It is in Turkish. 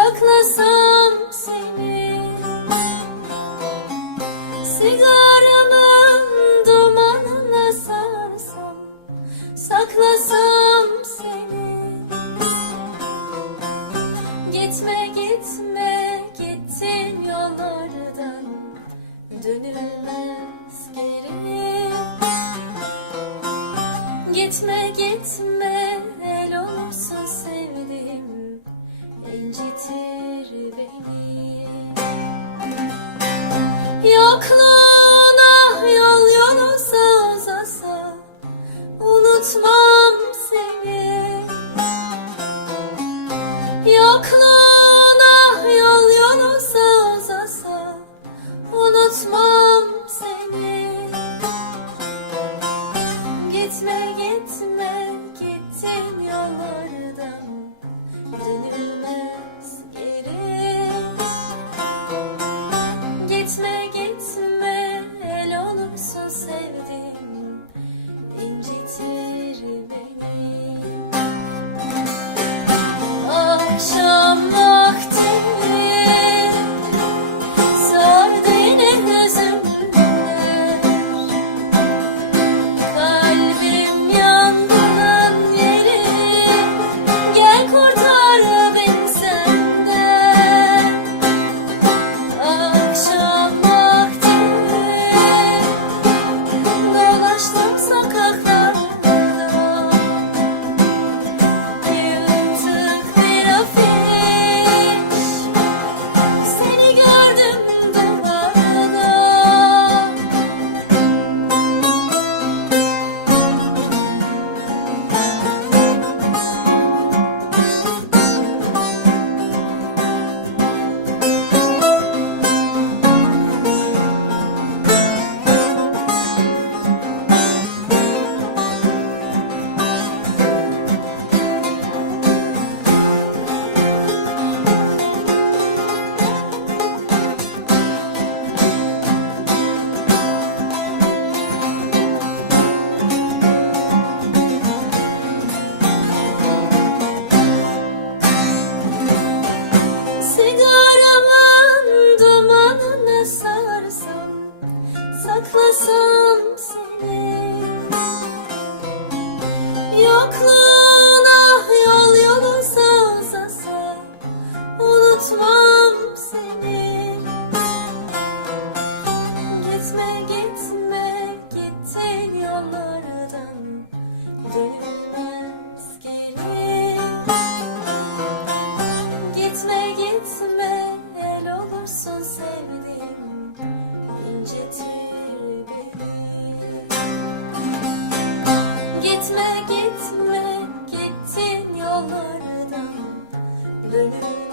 saklasam seni. Sigaramın dumanına sarsam Saklasam seni. Gitme gitme gittin yollardan. Dönülmez geri. Gitme gitme el olursun sevdiğim incitir beni. Yokluğun Ayaklar yollardan dönüp